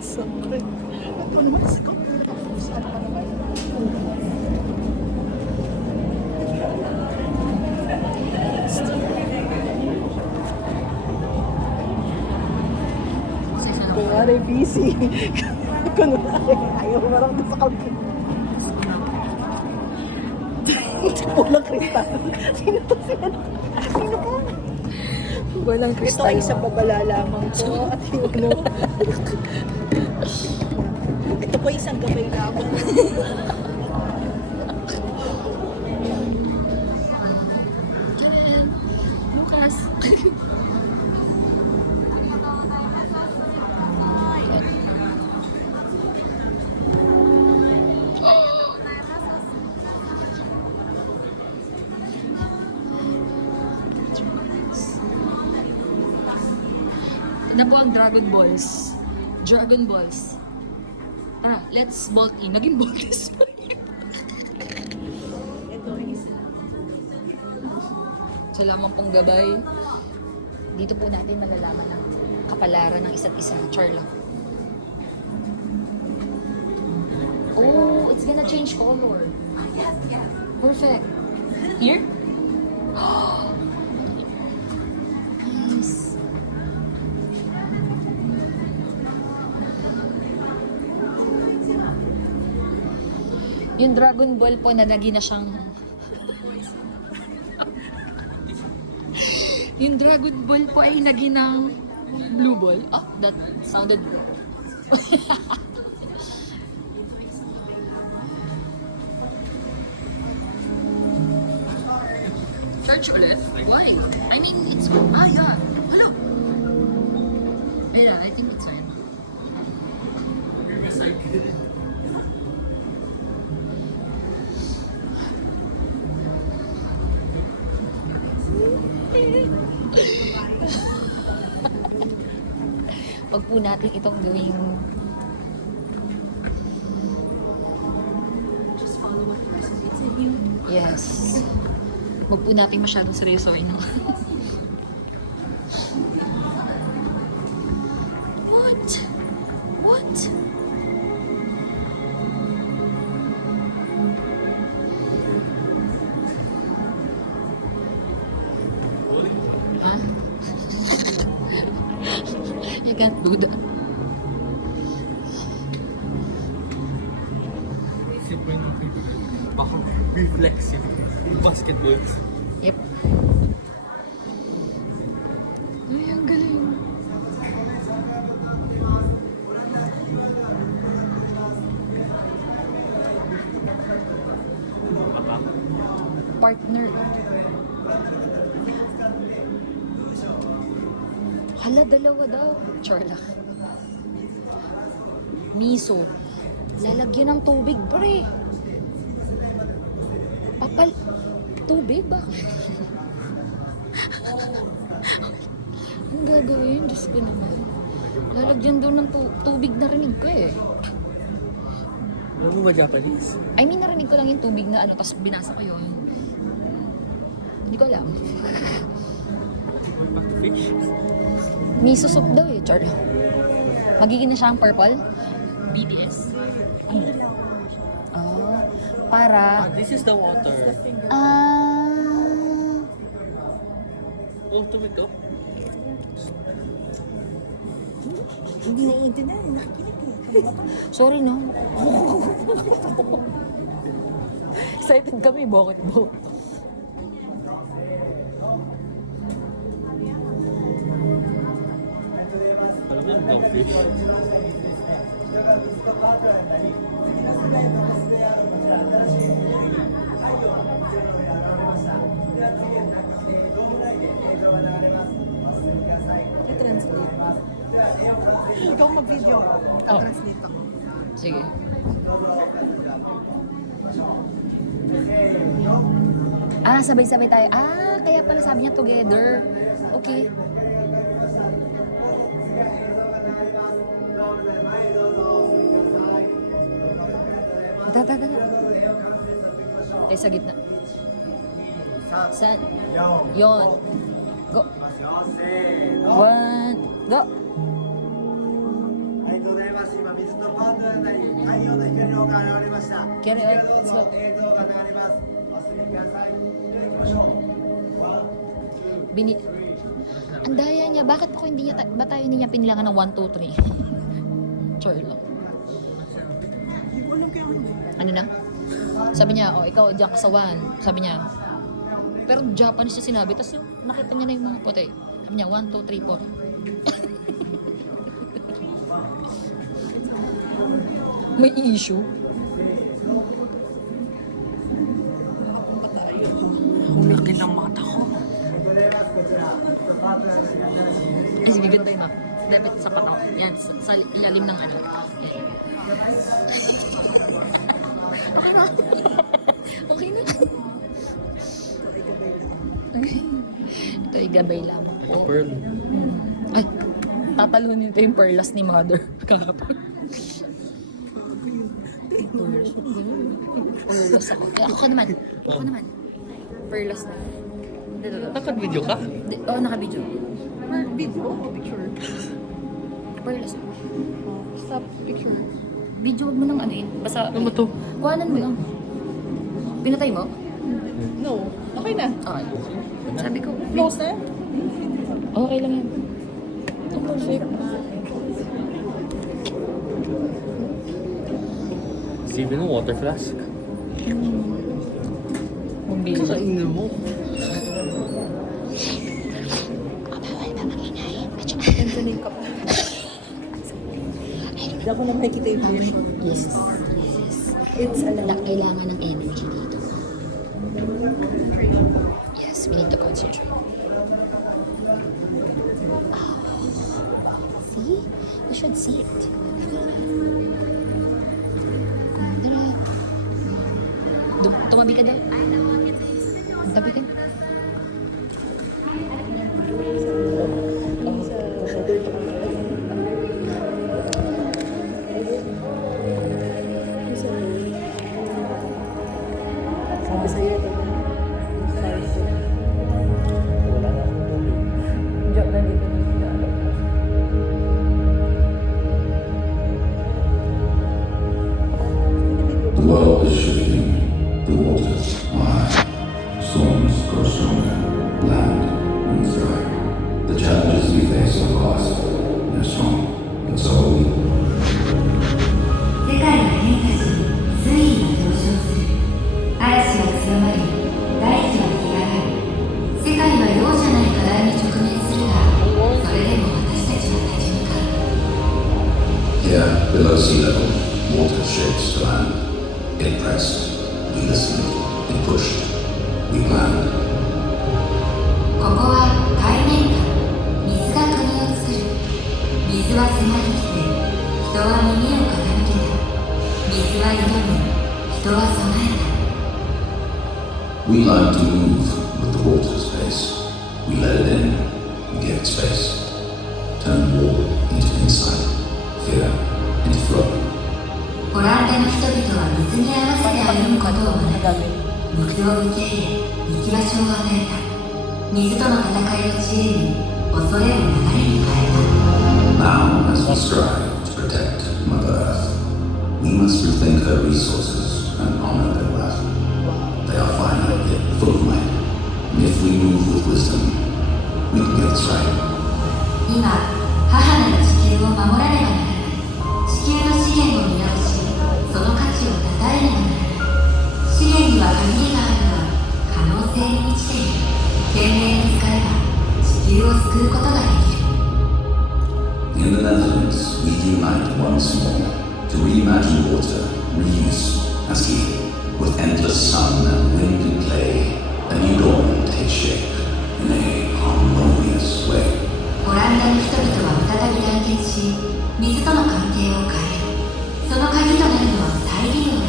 Sakit. Ito naman, sigaw. Saan ka naman? Kung ano yung busy. Kung ayaw marang sa kalbi. Walang kristal. Sino to? Sino po? Walang kristal. Ito ay isang babala lamang po. At yung ano. Ito po isang gabay lamang. Lucas. Na po ang Dragon Balls. Dragon Balls. Tara, let's bolt in. Naging boltless pa rin. Ito is Salamat pong gabay. Dito po natin malalaman ang kapalaran ng isa't isa. Charla. Oh, it's gonna change color. Perfect. Here? Nice. Yung Dragon Ball po na lagi na siyang... Yung Dragon Ball po ay naging ng Blue Ball. Oh, that sounded good. Church ulit? Why? I mean, it's... Ah, yeah. Hello. Yeah, I think it's fine. Wag po natin itong gawing... just follow what the recipe said you. Yes. Wag po natin masyadong seryosoin, no? What? What? Huh? You can't do that. Reflexive. Basketballs. Yep. Ay, ang galing. Partner. Hala, dalawa daw. Charla. Miso. Lalagyan ng tubig, pre. Papal... Tubig ba? Ang gagawin? Diyos ko naman. Lalagyan daw ng tubig, narinig ko eh. Ano mo ba Japanese? I mean, narinig ko lang yung tubig na ano, tapos binasa ko yun. Hindi ko alam. Back to fish. Miso soup daw eh, char. Magiging na siya ang purple? BTS. Oh, para... This is the water. Oh, tubig to. Hindi naiintindihan. Nakikinig eh. Sorry no. Excited kami, bakit ba? Ano ba yung dogfish? I-translate. Ikaw mag-video. I-translate ako. Sige. Ah, sabay-sabay tayo. Ah, kaya pala sabi niya together. Okay. Tata. Tayo sa gitna. San? Yon. Go. One. Go. Get it? Let's go. Ang daya niya, bakit ako hindi niya, ba tayo hindi niya pinilangan ng 1, 2, 3? Char lang. Ano na? Sabi niya, oh, ikaw diyan ka sa 1. Sabi niya, pero Japanese siya sinabi, tapos yung nakita niya na yung mga puti. Sabi niya, 1, 2, 3, 4. May issue. Ang laki ng mata ko. Ay, sige, ganda yun, dapat sa patok. Yan, sa ilalim ng ano. Yan. Okay na. Ito ay gabay lamang po. Pearl. Ay, tatalunin ito yung perlas ni mother. Kahapon. Perlas ako. Eh, ako naman. Ako naman. Perlas na. Nakad-video ka? Oo, naka-video. Video o picture? Perlas ako. Stop picture. Video, wag mo nang ano yun. Basta, Ano to? kuhanan mo lang. Pinatay mo? No. Okay na. Okay. Sabi ko, Close na? okay lang yan. Perfect. Steven, water flask. Mabili. Kakainin mo. Ganda na yung cup. Hindi ako na makikita yung beer. Yes. It's allowed. Kailangan ng energy dito. Yes, we need to concentrate. Oh. See? You should see it. Tara. Tumabi ka daw. Tabi ka. Sabi sa'yo ito. Wala na akong tubig. Joke na dito. The world is shifting. The waters are high. Storms grow stronger. Land moves dry. The challenges we face are vast. They're strong, but so are we. 世界が変化し、水位が上昇する。嵐は強まり、大気は干上がる。世界は容赦ない課題に直面するが、それでも私たちは立ち向かう。 Here, below sea level, water shapes the land. It pressed. We listened. It pushed. We planned. ここは海面下。水が国を作る。水は迫り来て、人は耳を傾けた。水は挑み、人は備えた。 We learned to move with the water's pace. We let it in. We gave it space. Turned war into insight. Fear into flow. オランダの人々は水に合わせて歩むことを学び、水を受け入れ、生き場所を与えた。水との戦いを知恵に、恐れを流れに変え Now, as we strive to protect Mother Earth, we must rethink her resources and honor their worth. They are finite yet full of might. And if we move with wisdom, we can get this right. た。今、母なる地球を守らねばならない。地球の資源を見直し、その価値を称えねばならない。資源には限りがあるが、可能性に満ちている。懸命に使えば、地球を救うことができる。 In the Netherlands, we unite once more to reimagine water, reuse, and heal. With endless sun and wind and clay, a new dawn takes shape in a harmonious way. オランダの人々は再び団結し、水との関係を変える。その鍵となるのは再利用だ。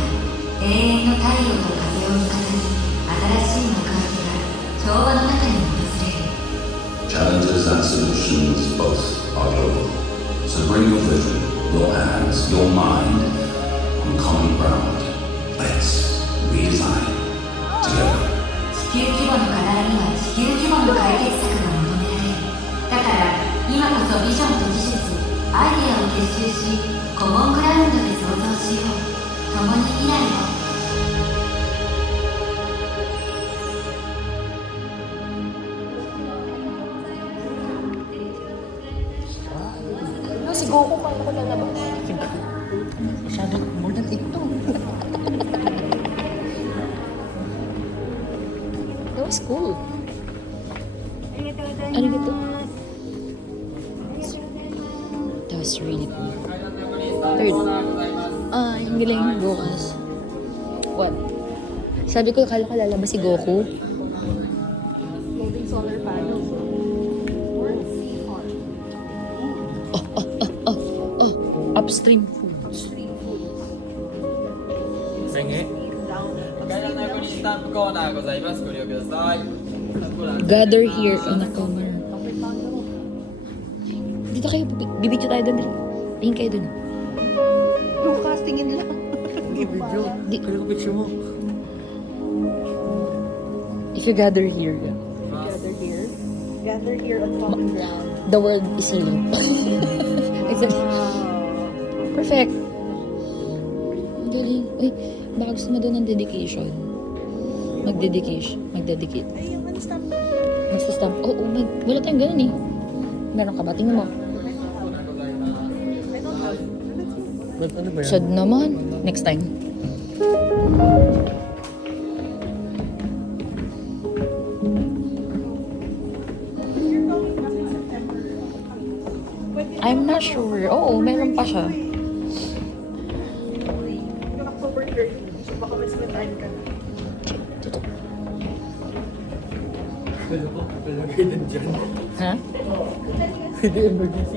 永遠の太陽と風を味方に、新しい幕開けが調和の中に訪れる。 Challenges and solutions both are global. So bring your vision, your hands, your mind on common ground. Let's redesign together. 地球規模の課題には地球規模の解決策が求められる。だから今こそビジョンと技術、アイデアを結集し、コモングラウンドで創造しよう。共に未来を ako lalabas. Masyadong more than 8 to. That was cool. Arigato. That was really cool. Third. Ang galing bukas. What? Sabi ko, akala ko lalabas si Goku. Loading solar panels. Upstream foods. Senge. Gather here on a camera. Dito kayo, bibidyo tayo doon. Tingin kayo doon. Yung castingin lang. Hindi video. Di. Kaya ko picture mo. If you gather here, Gather here. Gather here on common ground. the world is healing. Perfect. Ang galing. Uy, baka gusto mo doon ng dedication. Mag-dedicate. Ay, yung ano stamp. Magsastamp. Oo, wala tayong ganun eh. Meron ka ba? Tingnan mo. I don't have. Ano ba yan? Sad naman. Next time. I'm not sure. Oo, meron pa siya. Yung October 13. So baka mas may time ka na. Tutok. Wala ko. Wala kayo dyan. Ha? Hindi emergency.